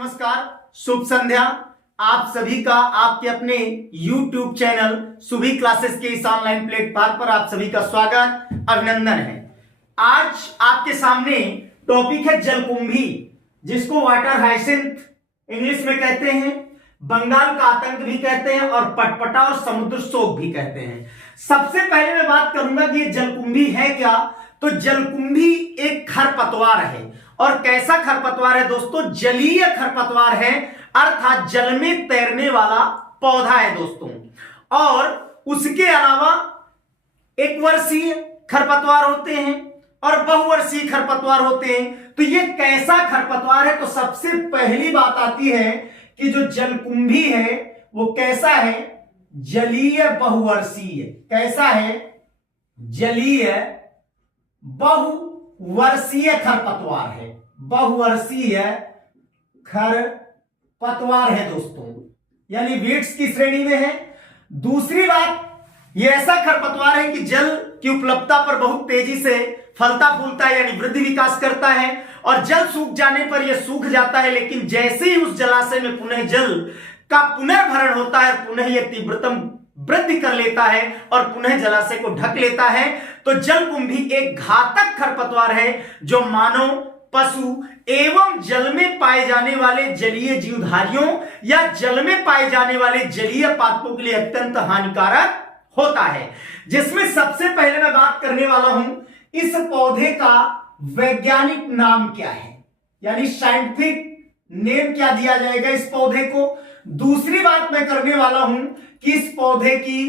नमस्कार, शुभ संध्या। आप सभी का आपके अपने YouTube चैनल सुभी क्लासेस के इस ऑनलाइन प्लेटफॉर्म पर आप सभी का स्वागत, अभिनंदन है। आज आपके सामने टॉपिक है जलकुंभी, जिसको वाटर हाइसिंथ इंग्लिश में कहते हैं, बंगाल का आतंक भी कहते हैं और पटपटा और समुद्र शोक भी कहते हैं। सबसे पहले मैं बात करूंगा कि ये जलकुंभी है क्या। तो जलकुंभी एक खरपतवार है। और कैसा खरपतवार है दोस्तों? जलीय खरपतवार है, अर्थात जल में तैरने वाला पौधा है दोस्तों। और उसके अलावा एक वर्षीय खरपतवार होते हैं और बहुवर्षीय खरपतवार होते हैं। तो ये कैसा खरपतवार है? तो सबसे पहली बात आती है कि जो जलकुंभी है वो कैसा है? जलीय बहुवर्षीय। कैसा है? जलीय बहुवर्षीय खरपतवार है। बहुवर्षीय खरपतवार है दोस्तों, यानी वीड्स की श्रेणी में है। दूसरी बात, यह ऐसा खरपतवार है कि जल की उपलब्धता पर बहुत तेजी से फलता फूलता है, यानी वृद्धि विकास करता है। और जल सूख जाने पर यह सूख जाता है, लेकिन जैसे ही उस जलाशय में पुनः जल का पुनर्भरण होता है, पुनः यह तीव्रतम वृद्धि कर लेता है और पुनः जलाशय को ढक लेता है। तो जलकुंभी एक घातक खरपतवार है जो मानव, पशु एवं जल में पाए जाने वाले जलीय जीवधारियों या जल में पाए जाने वाले जलीय पादपों के लिए अत्यंत हानिकारक होता है। जिसमें सबसे पहले मैं बात करने वाला हूं, इस पौधे का वैज्ञानिक नाम क्या है, यानी साइंटिफिक नेम क्या दिया जाएगा इस पौधे को। दूसरी बात मैं करने वाला हूं कि इस पौधे की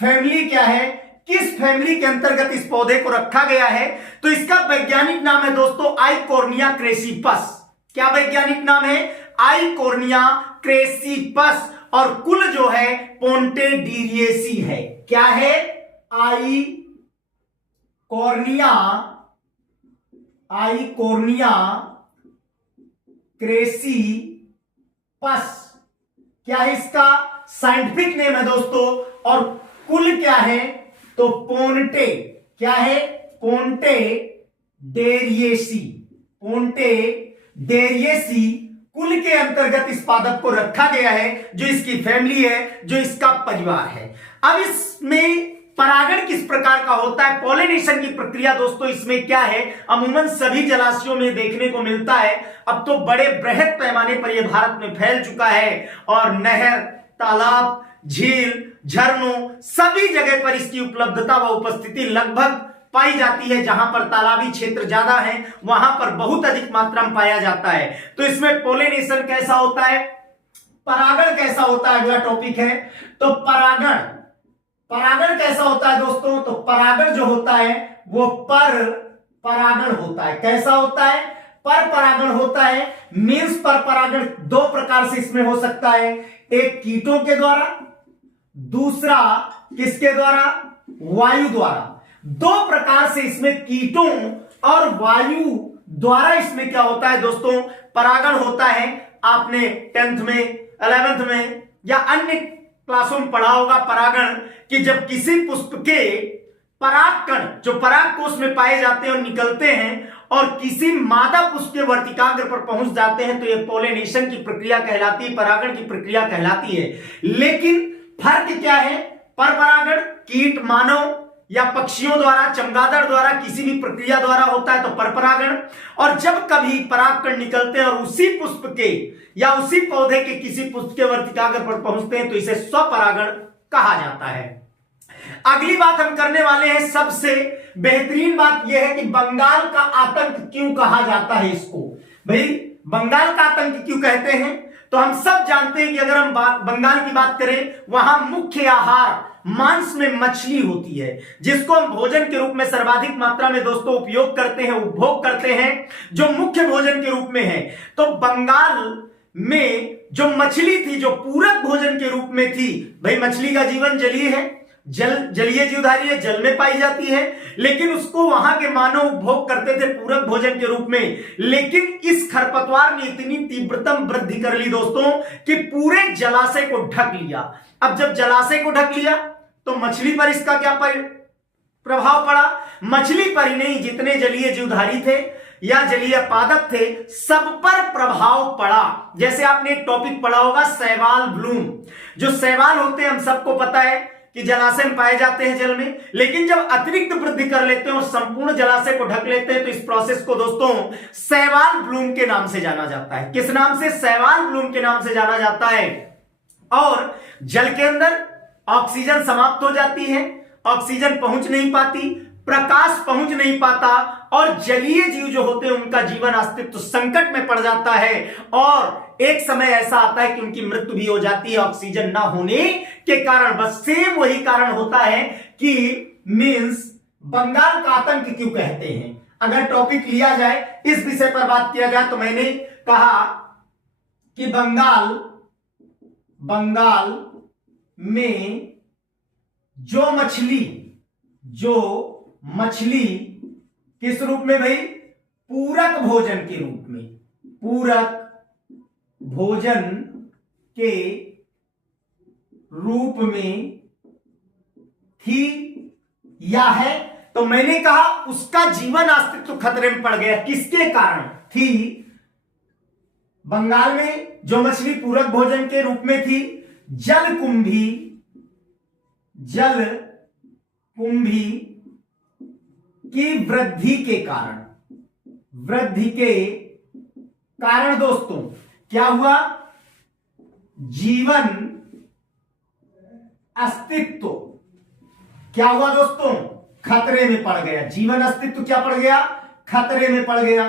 फैमिली क्या है, किस फैमिली के अंतर्गत इस पौधे को रखा गया है। तो इसका वैज्ञानिक नाम है दोस्तों आइकोर्निया क्रेसिपस। क्या वैज्ञानिक नाम है? आइकोर्निया क्रेसिपस। और कुल जो है पोंटेडिरियेसी है। क्या है? आइकोर्निया क्रेसिपस क्या है इसका साइंटिफिक नेम है दोस्तों। और कुल क्या है? तो पोंटे क्या है? पोंटेडिरियेसी। पोंटेडिरियेसी कुल के अंतर्गत इस पादप को रखा गया है, जो इसकी फैमिली है, जो इसका परिवार है। अब इसमें परागण किस प्रकार का होता है, पॉलिनेशन की प्रक्रिया दोस्तों इसमें क्या है? अमूमन सभी जलाशयों में देखने को मिलता है। अब तो बड़े बृहद पैमाने पर यह भारत में फैल चुका है और नहर, तालाब, झील, झरनों सभी जगह पर इसकी उपलब्धता व उपस्थिति लगभग पाई जाती है। जहां पर तालाबी क्षेत्र ज्यादा है वहां पर बहुत अधिक मात्रा में पाया जाता है। तो इसमें पॉलिनेशन कैसा होता है, परागण कैसा होता है, अगला टॉपिक है। तो परागण कैसा होता है दोस्तों? तो परागण जो होता है वो पर परागण होता है। कैसा होता है? पर परागण होता है। मींस पर परागण दो प्रकार से इसमें हो सकता है, एक कीटों के द्वारा, दूसरा किसके द्वारा? वायु द्वारा। दो प्रकार से इसमें कीटों और वायु द्वारा इसमें क्या होता है दोस्तों? परागण होता है। आपने 10th में, 11th में या अन्य क्लासों में पढ़ा होगा परागण, कि जब किसी पुष्प के परागकण जो परागकोश में पाए जाते हैं और निकलते हैं और किसी मादा पुष्प के वर्तिकाग्र पर पहुंच जाते हैं, तो यह पॉलिनेशन की प्रक्रिया कहलाती है, परागण की प्रक्रिया कहलाती है। लेकिन फर्क क्या है? पर परागण कीट, मानव या पक्षियों द्वारा, चमगादड़ द्वारा, किसी भी प्रक्रिया द्वारा होता है तो पर परागण। और जब कभी परागकण निकलते हैं और उसी पुष्प के या उसी पौधे के किसी पुष्प के वर्तिकाग्र पर पहुंचते हैं तो इसे स्वपरागण कहा जाता है। अगली बात हम करने वाले हैं, सबसे बेहतरीन बात यह है कि बंगाल का आतंक क्यों कहा जाता है इसको। भाई बंगाल का आतंक क्यों कहते हैं? तो हम सब जानते हैं कि अगर हम बंगाल की बात करें, वहां मुख्य आहार मांस में मछली होती है, जिसको हम भोजन के रूप में सर्वाधिक मात्रा में दोस्तों उपयोग करते हैं, उपभोग करते हैं, जो मुख्य भोजन के रूप में है। तो बंगाल में जो मछली थी, जो पूरक भोजन के रूप में थी, भाई मछली का जीवन जलीय है, जलीय जीवधारी है, जल में पाई जाती है, लेकिन उसको वहां के मानव उपभोग करते थे पूरक भोजन के रूप में। लेकिन इस खरपतवार ने इतनी तीव्रतम वृद्धि कर ली दोस्तों कि पूरे जलाशय को ढक लिया। अब जब जलाशय को ढक लिया तो मछली पर इसका क्या प्रभाव पड़ा? मछली पर ही नहीं, जितने जलीय जीवधारी थे, या जलीय पादप थे, सब पर प्रभाव पड़ा। जैसे आपने एक टॉपिक पढ़ा होगा शैवाल ब्लूम। जो शैवाल होते हैं हम सबको पता है कि जलाशय में पाए जाते हैं जल में, लेकिन जब अतिरिक्त वृद्धि कर लेते हैं और संपूर्ण जलाशय को ढक लेते हैं तो इस प्रोसेस को दोस्तों शैवाल ब्लूम के नाम से जाना जाता है। किस नाम से? शैवाल ब्लूम के नाम से जाना जाता है। और जल के अंदर ऑक्सीजन समाप्त हो जाती है, ऑक्सीजन पहुंच नहीं पाती, प्रकाश पहुंच नहीं पाता और जलीय जीव जो होते हैं उनका जीवन अस्तित्व संकट में पड़ जाता है और एक समय ऐसा आता है कि उनकी मृत्यु भी हो जाती है ऑक्सीजन ना होने के कारण। बस सेम वही कारण होता है कि मींस बंगाल का आतंक क्यों कहते हैं। अगर टॉपिक लिया जाए, इस विषय पर बात किया जाए, तो मैंने कहा कि बंगाल में जो मछली किस रूप में भाई? पूरक भोजन के रूप में, पूरक भोजन के रूप में थी या है, तो मैंने कहा उसका जीवन अस्तित्व खतरे में पड़ गया। किसके कारण थी? बंगाल में जो मछली पूरक भोजन के रूप में थी, जलकुंभी की वृद्धि के कारण दोस्तों क्या हुआ? जीवन अस्तित्व क्या हुआ दोस्तों? खतरे में पड़ गया। जीवन अस्तित्व क्या पड़ गया? खतरे में पड़ गया।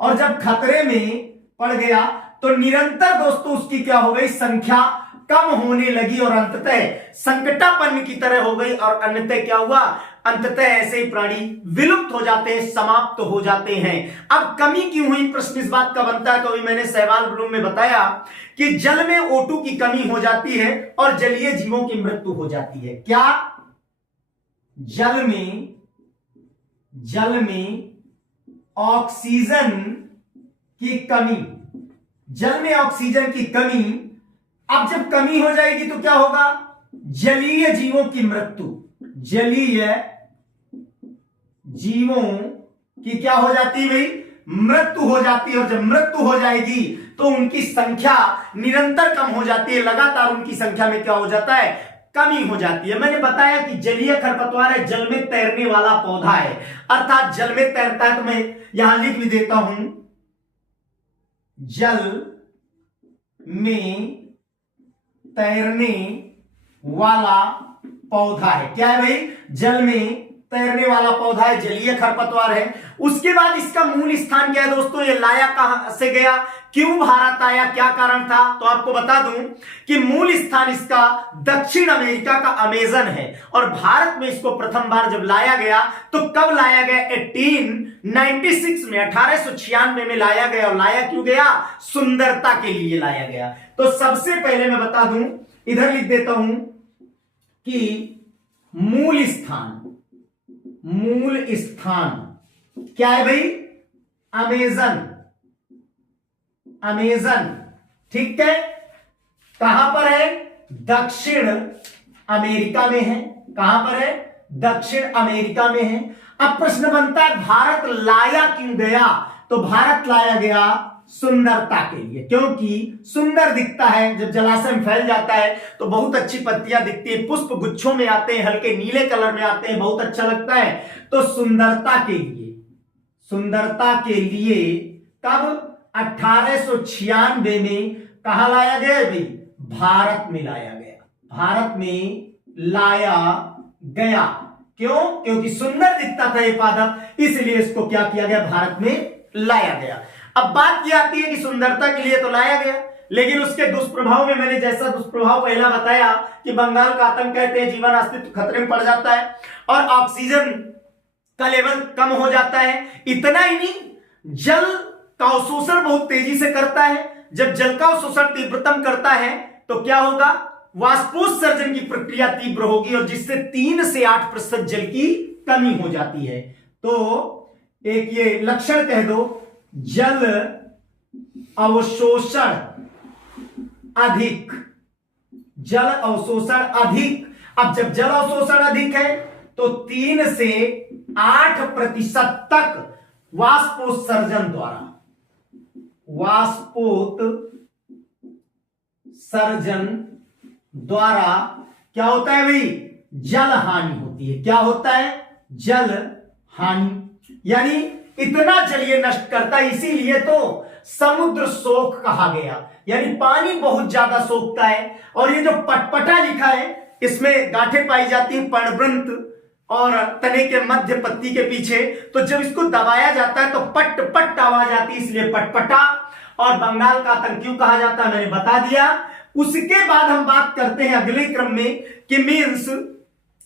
और जब खतरे में पड़ गया तो निरंतर दोस्तों उसकी क्या हो गई? संख्या कम होने लगी और अंततः संकटापन्न की तरह हो गई। और अंततः क्या हुआ? अंततः ऐसे ही प्राणी विलुप्त हो जाते हैं, समाप्त हो जाते हैं। अब कमी क्यों हुई? प्रश्न इस बात का बनता है। तो अभी मैंने शैवाल ब्लूम में बताया कि जल में O2 की कमी हो जाती है और जलीय जीवों की मृत्यु हो जाती है। क्या? जल में ऑक्सीजन की कमी, जल में ऑक्सीजन की कमी। अब जब कमी हो जाएगी तो क्या होगा? जलीय जीवों की मृत्यु, जलीय जीवों की क्या हो जाती है भाई? मृत्यु हो जाती है। और जब मृत्यु हो जाएगी तो उनकी संख्या निरंतर कम हो जाती है, लगातार उनकी संख्या में क्या हो जाता है? कमी हो जाती है। मैंने बताया कि जलीय खरपतवार है, जल में तैरने वाला पौधा है, अर्थात जल में तैरता है। तो मैं यहां लिख भी देता हूं, जल में तैरने वाला पौधा है। क्या है भाई? जल में तैरने वाला पौधा है, जलीय खरपतवार है। उसके बाद इसका मूल स्थान क्या है दोस्तों? ये लाया कहां से गया, क्यों भारत आया, क्या कारण था? तो आपको बता दूं कि मूल स्थान इसका दक्षिण अमेरिका का अमेजन है और भारत में इसको प्रथम बार जब लाया गया तो कब लाया गया? 1896 में, 1896 में लाया गया। और लाया क्यों गया? सुंदरता के लिए लाया गया। तो सबसे पहले मैं बता दूं, इधर लिख देता हूं कि मूल स्थान क्या है भाई? अमेजन। ठीक है। कहां पर है? दक्षिण अमेरिका में है। कहां पर है? दक्षिण अमेरिका में है। अब प्रश्न बनता है भारत लाया क्यों गया? तो भारत लाया गया सुंदरता के लिए, क्योंकि सुंदर दिखता है। जब जलाशय में फैल जाता है तो बहुत अच्छी पत्तियां दिखती है, पुष्प गुच्छों में आते हैं, हल्के नीले कलर में आते हैं, बहुत अच्छा लगता है। तो सुंदरता के लिए कब? 1896 में कहा लाया गया भाई? भारत में लाया गया। क्यों? क्योंकि सुंदर दिखता था ये पादप, इसलिए इसको क्या किया गया? भारत में लाया गया। अब बात यह आती है कि सुंदरता के लिए तो लाया गया, लेकिन उसके दुष्प्रभाव में मैंने जैसा दुष्प्रभाव पहला बताया कि बंगाल का आतंक कहते हैं, जीवन अस्तित्व खतरे में पड़ जाता है और ऑक्सीजन का लेवल कम हो जाता है। इतना ही नहीं, जल का अवशोषण बहुत तेजी से करता है। जब जल का अवशोषण तीव्रतम करता है तो क्या होगा? वाष्पोत्सर्जन की प्रक्रिया तीव्र होगी और जिससे 3 से 8% जल की कमी हो जाती है। तो एक ये लक्षण कह दो, जल अवशोषण अधिक। अब जब जल अवशोषण अधिक है तो 3 से 8% तक वाष्पोत्सर्जन द्वारा, वाष्पोत्सर्जन द्वारा क्या होता है भाई, जल हानि होती है। क्या होता है, जल हानि, यानी इतना जल ये नष्ट करता है, इसीलिए तो समुद्र शोक कहा गया, यानी पानी बहुत ज्यादा सोखता है। और ये जो पटपटा लिखा है, इसमें गांठें पाई जाती हैं पर्णवृंत और तने के मध्य पत्ती के पीछे, तो जब इसको दबाया जाता है तो पट पट आवाज आती है, इसलिए पटपटा। और बंगाल का आतंक क्यों कहा जाता है, मैंने बता दिया। उसके बाद हम बात करते हैं अगले क्रम में कि मीन्स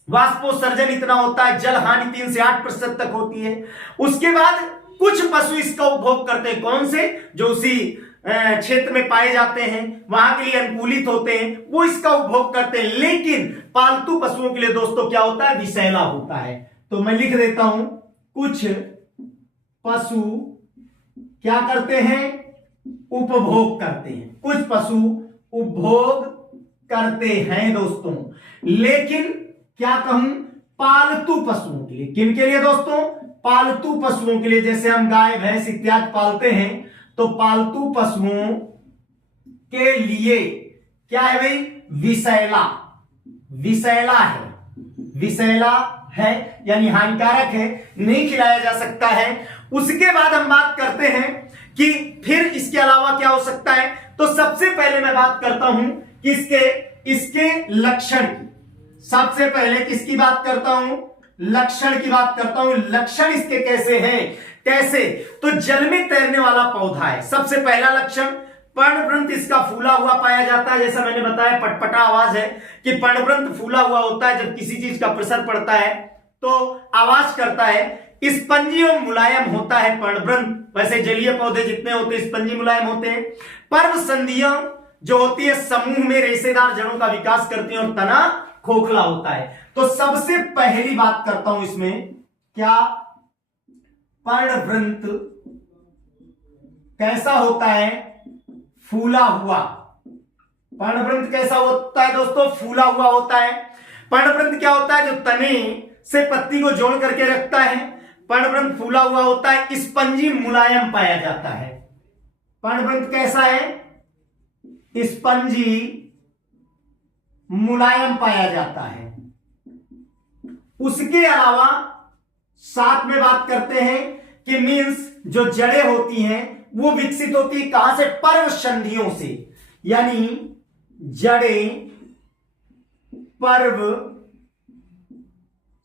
वाष्पोत्सर्जन इतना होता है, जल हानि 3 से 8% तक होती है। उसके बाद कुछ पशु इसका उपभोग करते हैं, कौन से, जो उसी क्षेत्र में पाए जाते हैं, वहां के लिए अनुकूलित होते हैं, वो इसका उपभोग करते हैं। लेकिन पालतू पशुओं के लिए दोस्तों क्या होता है, विषैला होता है। तो मैं लिख देता हूं, कुछ पशु क्या करते हैं, उपभोग करते हैं, कुछ पशु उपभोग करते हैं दोस्तों। लेकिन क्या कहूं, पालतू पशुओं के लिए। किन के लिए दोस्तों, पालतू पशुओं के लिए। जैसे हम गाय भैंस इत्यादि पालते हैं, तो पालतू पशुओं के लिए क्या है भाई, विषैला, विषैला है, विषैला है यानी हानिकारक है, नहीं खिलाया जा सकता है। उसके बाद हम बात करते हैं कि फिर इसके अलावा क्या हो सकता है। तो सबसे पहले मैं बात करता हूं कि इसके लक्षण की। सबसे पहले किसकी बात करता हूं, लक्षण की बात करता हूं। लक्षण इसके कैसे हैं, कैसे, तो जल में तैरने वाला पौधा है। सबसे पहला लक्षण, पर्णवृंत इसका फूला हुआ पाया जाता है। जैसा मैंने बताया, पटपटा आवाज है कि पर्णवृंत फूला हुआ होता है। जब किसी चीज का प्रेशर पड़ता है तो आवाज करता है। स्पंजी और मुलायम होता है पर्णवृंत। वैसे जलीय पौधे जितने होते हैं स्पंजी मुलायम होते हैं। पर्व संधियां जो होती है समूह में रेशेदार जड़ों का विकास करती है और तना खोखला होता है। तो सबसे पहली बात करता हूं इसमें, क्या, पर्णवृंत कैसा होता है, फूला हुआ। पर्णवृंत कैसा होता है दोस्तों, फूला हुआ होता है। पर्णवृंत क्या होता है, जो तने से पत्ती को जोड़ करके रखता है। पर्णवृंत फूला हुआ होता है, स्पंजी मुलायम पाया जाता है। पर्णवृंत कैसा है, स्पंजी मुलायम पाया जाता है। उसके अलावा साथ में बात करते हैं कि मीन्स जो जड़ें होती हैं वो विकसित होती है कहां से, पर्व संधियों से, यानी जड़ें पर्व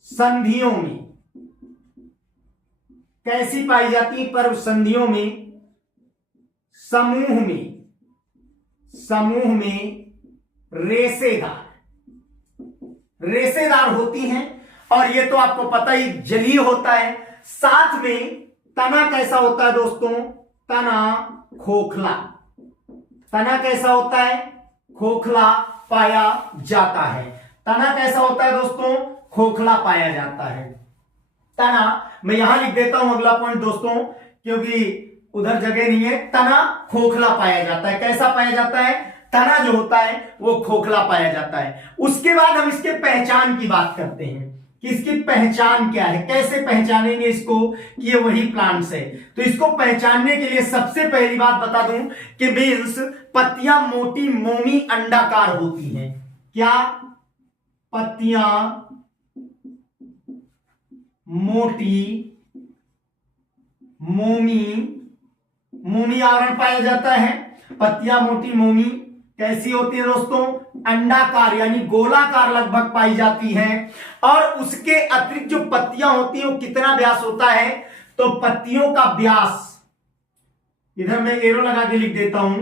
संधियों में कैसी पाई जाती, पर्व संधियों में, समूह में रेशेदार होती हैं। और ये तो आपको पता ही जलीय होता है। साथ में तना कैसा होता है दोस्तों, तना खोखला। तना कैसा होता है, खोखला पाया जाता है। तना कैसा होता है दोस्तों, खोखला पाया जाता है। तना मैं यहां लिख देता हूं अगला पॉइंट दोस्तों, क्योंकि उधर जगह नहीं है। तना खोखला पाया जाता है। कैसा पाया जाता है, तना जो होता है वो खोखला पाया जाता है। उसके बाद हम इसके पहचान की बात करते हैं कि इसकी पहचान क्या है, कैसे पहचानेंगे इसको कि ये वही प्लांट्स है। तो इसको पहचानने के लिए सबसे पहली बात बता दूं कि मीन्स पत्तियां मोटी मोमी अंडाकार होती हैं। क्या, पत्तियां मोटी मोमी आवरण पाया जाता है। पत्तियां मोटी मोमी कैसी होती है दोस्तों, अंडाकार यानी गोलाकार लगभग पाई जाती हैं। और उसके अतिरिक्त जो पत्तियां होती हैं वो कितना व्यास होता है, तो पत्तियों का व्यास, इधर मैं एरो लगा के लिख देता हूं,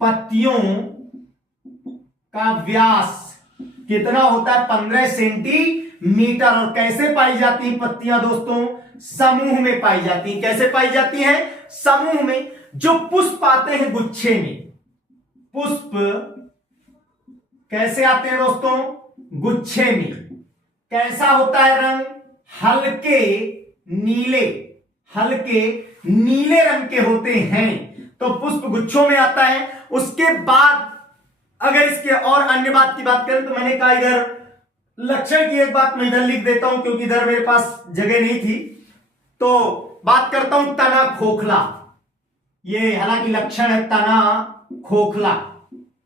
पत्तियों का व्यास कितना होता है, 15 सेंटीमीटर। और कैसे पाई जाती हैं पत्तियां दोस्तों, समूह में पाई जाती हैं। कैसे पाई जाती हैं, समूह में। जो पुष्प आते हैं गुच्छे में, पुष्प कैसे आते हैं दोस्तों, गुच्छे में। कैसा होता है रंग, हल्के नीले रंग के होते हैं। तो पुष्प गुच्छों में आता है। उसके बाद अगर इसके और अन्य बात की बात करें तो मैंने कहा इधर लक्षण की एक बात मैं इधर लिख देता हूं क्योंकि इधर मेरे पास जगह नहीं थी। तो बात करता हूं तना खोखला, ये हालांकि लक्षण है तना खोखला।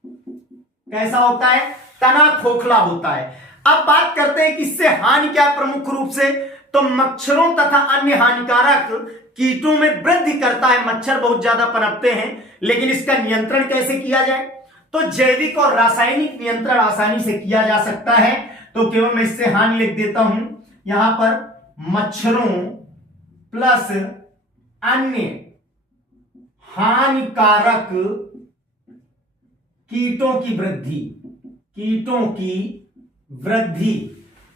कैसा होता है? तना खोखला होता है। अब बात करते हैं कि इससे हानि क्या है प्रमुख रूप से, तो मच्छरों तथा अन्य हानिकारक कीटों में वृद्धि करता है। मच्छर बहुत ज्यादा पनपते हैं, लेकिन इसका नियंत्रण कैसे किया जाए, तो जैविक और रासायनिक नियंत्रण आसानी से किया जा सकता है। तो केवल मैं इससे हानि लिख देता हूं यहां पर, मच्छरों प्लस अन्य हानिकारक कीटों की वृद्धि, कीटों की वृद्धि।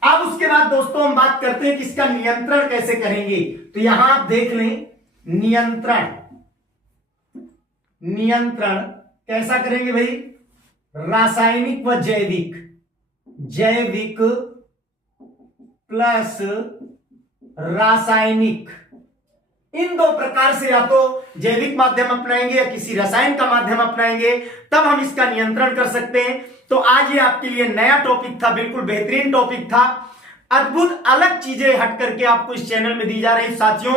अब उसके बाद दोस्तों हम बात करते हैं कि इसका नियंत्रण कैसे करेंगे। तो यहां आप देख लें, नियंत्रण, नियंत्रण कैसा करेंगे भाई, रासायनिक व जैविक, जैविक प्लस रासायनिक, इन दो प्रकार से या तो जैविक माध्यम अपनाएंगे या किसी रसायन का माध्यम अपनाएंगे, तब हम इसका नियंत्रण कर सकते हैं। तो आज ये आपके लिए नया टॉपिक था, बिल्कुल बेहतरीन टॉपिक था, अद्भुत अलग चीजें हट करके आपको इस चैनल में दी जा रही। साथियों,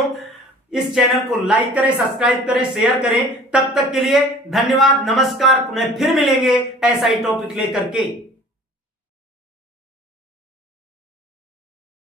इस चैनल को लाइक करें, सब्सक्राइब करें, शेयर करें। तब तक के लिए धन्यवाद, नमस्कार। पुनः फिर मिलेंगे ऐसा ही टॉपिक लेकर के।